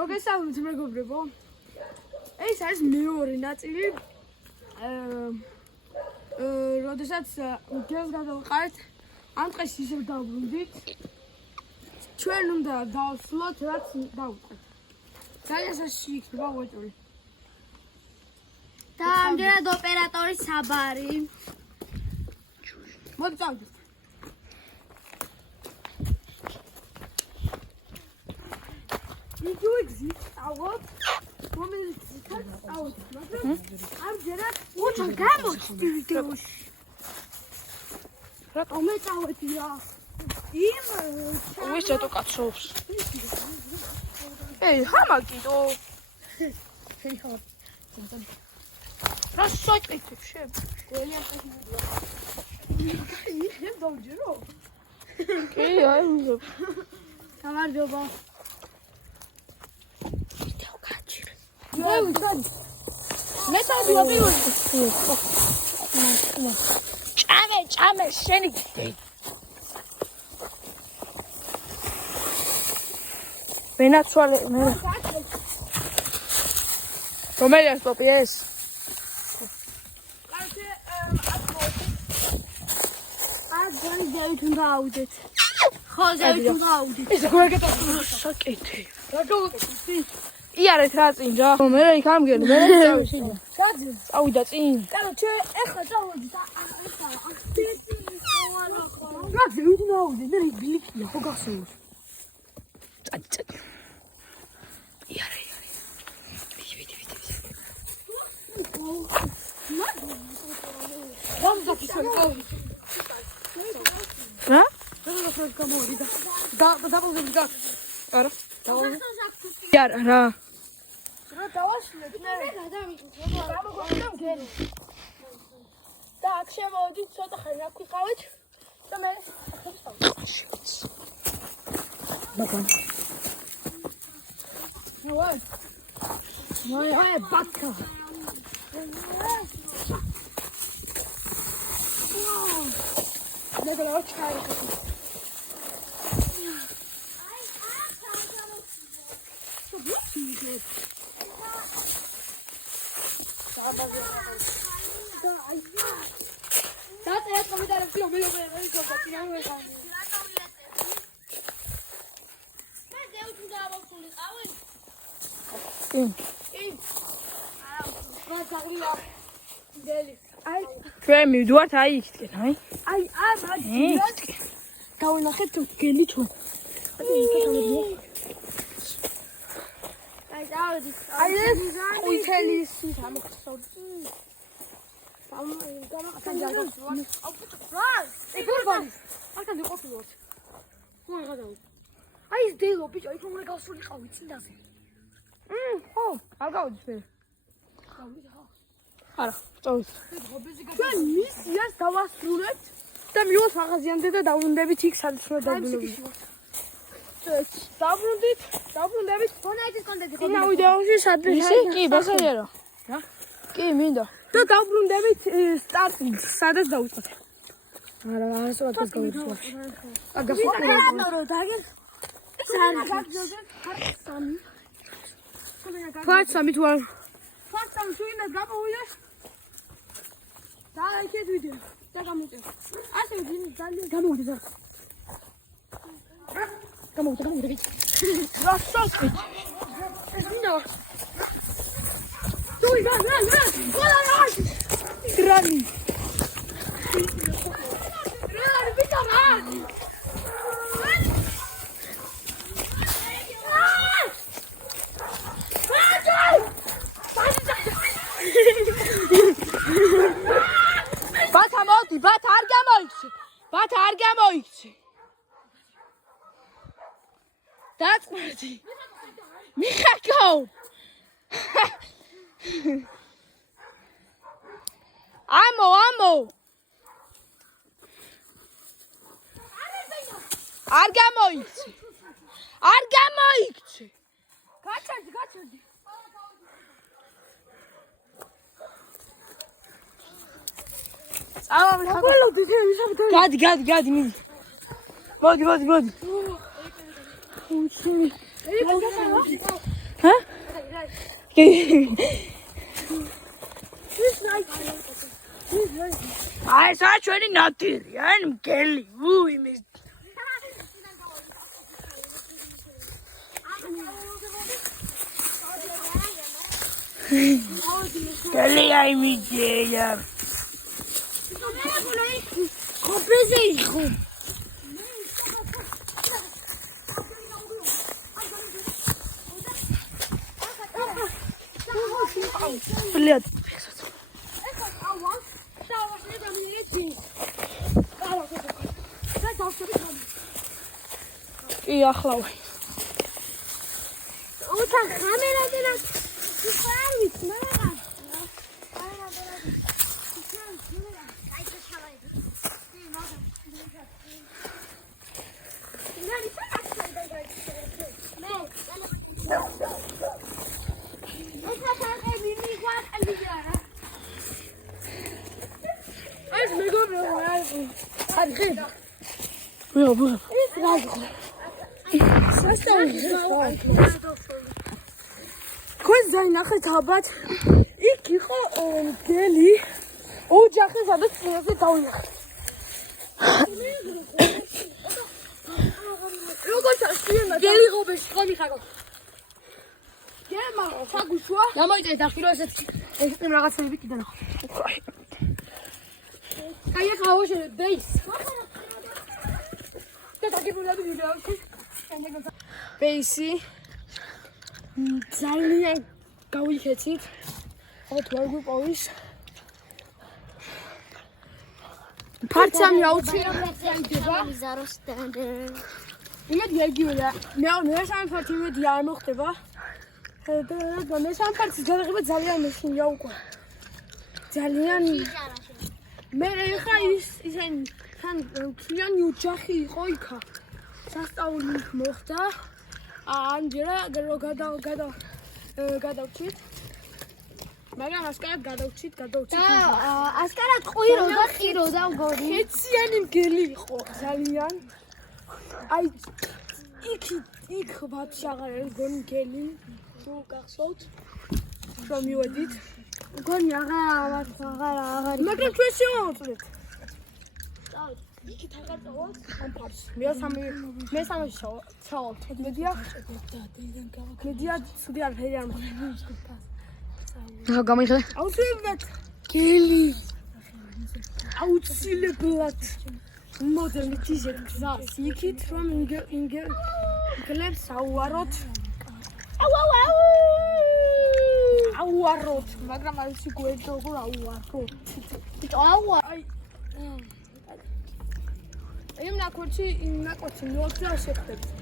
მოგესალმებით მეგობრებო. ეს არის მეორე ნაწილი. როდესაც გელს გადავყარეთ, ამ დღეს ისევ დავბრუნდით. ჩვენ უნდა დავსვლოთ, რაც დავუწყეთ. ძალიან სასში იქნება უეჭველი. და ამდენად ოპერატორი საბარი. მოდი წავიდეთ. იგივე გზით წავოთ, რომელიც იქაც წავოთ, მაგრამ ამჯერად უჩა გამოჩდი ვიდეოში. რატომ მეწავედი რა? იმ ვის რატო კაცობს? ეი, ჰამაკიდო. შენ ხო? რა საკეთებ შენ? იქნებ დავჯერო? კი, აი ვიღებ. გამარჯობა. ვიდეო გაჩერე. მე დავდივარ. ჭამე, შენი გიდე. ვენაცვალე, მე. რომელია სტოპი ეს? ზევით უნდა აუდეთ. ხო, ზევით უნდა აუდეთ. ეს გაგეტყვი საკეთე. რა გავაკეთე? იარეთ რა წინ რა. მე იქ ამგენი, მე წავი შენ. გაძე. წავიდა წინ. კაროჩე, ეხლა წავედი და რა ზევით უნდა აუდე? მე ბილიკია ხო გახსოვს? წადი. იარე. ვიდი. რა? დავდახოთ გამოვიდა. დავდახოთ გა. არა. იარა რა. რა დავაშლებ მე? გამოგონდა მგელი. და აქ შემოვიდით ცოტა ხანი რა გვიყავით და მე ბატონ. ნავალ. მოი ბაკა. ნეგლა ოჩქარი. დაწერეთ კომენტარებში რომელი გოგო წინავე ვეღანი. მე ზევით უნდა ავსულიყავი. კი. რა ზაღლია. დელი. აი, ჩვენ მივდივართ აი იქიდან, აი. აი, დავინახეთ გელი ჩვენ. აი, დავედი. აი ეს ყვითელი სით ამოხსოვდი. გამახსენ ჯაგოს. რა? ეგურბანის. აქთან ვიყოფილოთ. ხო, გადავიდე. აი ეს დილო ბიჭო, იქ უნდა გავსულიყავი წინაზე. ხო, არ გავიდი მე. გავიდე ხო? არა, წავით. ჩვენ მისიას დავასრულებთ და მივოს მაღაზიამდე და დავრუნდებით იქ სადაც უნდა დაბრუნდებით. დაბრუნდებით. ფონაიძის კონტენტი წინა ვიდეოში სადაც კი, ბასაიერო. რა? კი, მინდა. და დაბრუნდებით სტარტი სადაც დავიწყოთ. არა, ასოა დღეს გავიწყოთ. ოპერატორო დაგეს. ეს არის სამი. ფაცამი თუ არ ფაცამი თუ იმას გამოვიდეს. და იქეთ ვიდეო. და გამოვიდეს. ასე ძალიან გამოვიდეს. გამოვიდე. რა საკეთე? ეს მინდა. თუი რა. გრანი. რა ბიჭო რა. ბათა მოდი, ბათა არ გამოიქცე. დაწმარდი. მიხაკო. ამო. არ გამოიქცე. გაჩერდი. გადი მიდი. მოდი. აი სა ჩვენი ნატირი, ან მგელი, იმის გელი აი მიჯეია. ყოფეზე იხო. ბლიად. კი ახლავე. უთა კამერადენა ფარვით მაგრამ ეს მეგობრებო, არხი. ვიღო. ეს რაზო? თქვენ ზაინახეთ ალბათ იქ იყო მგელი ოჯახი სადაც წინაზე დავინახეთ როგორ ჩასვინა მგელი ღობეში ხომი ხარო გემა საგუშვა გამოიწე დახირო ესეთ ეს რაღაცები კიდე ნახო აი ახლა ვაშენე ბეის და დაგიბულები ვიდეოში ბეისი ძალიან გავიქეცით ოღონდ ვერ გვიპოვის ფარცამი აუცილებლად ზაროსტენდე იმედი ეგივეა მესამე ფართი იმედი არ მოხდება და მესამე ფართის გადაღება ძალიან მეშინია უკვე ძალიან მე ხა ისენ თან ქიანი ოჯახი იყო იქა სასწაული მოხდა ამჯერა გადავჭით მაგრამ ასკარად გადავჭით ასკარად ყვირო და ხირო და მგონი ეციანი მგელი იყო ძალიან აი იქ ვაფშე აღარ არის გონი მგელი თუ გახსოვთ რომ მივედით მგონი აღარ მაგრამ ჩვენ შევავწვეთ იქით აღარ წავალ ამ ფარს მესამე ჩავალთ მედია ცუდი არ ფერი არ მოხდა ახლა გამოიხადე. აუცილებლად გელი აუცილებლად მოდელით ისეთ გზას იქით რომ ინგლებს აუაროთ აუაროთ მაგრამ არ ვიცი გვერდ როგორ აუაროთ აი იმ ნაკვეთში მოხდა შეხვდებით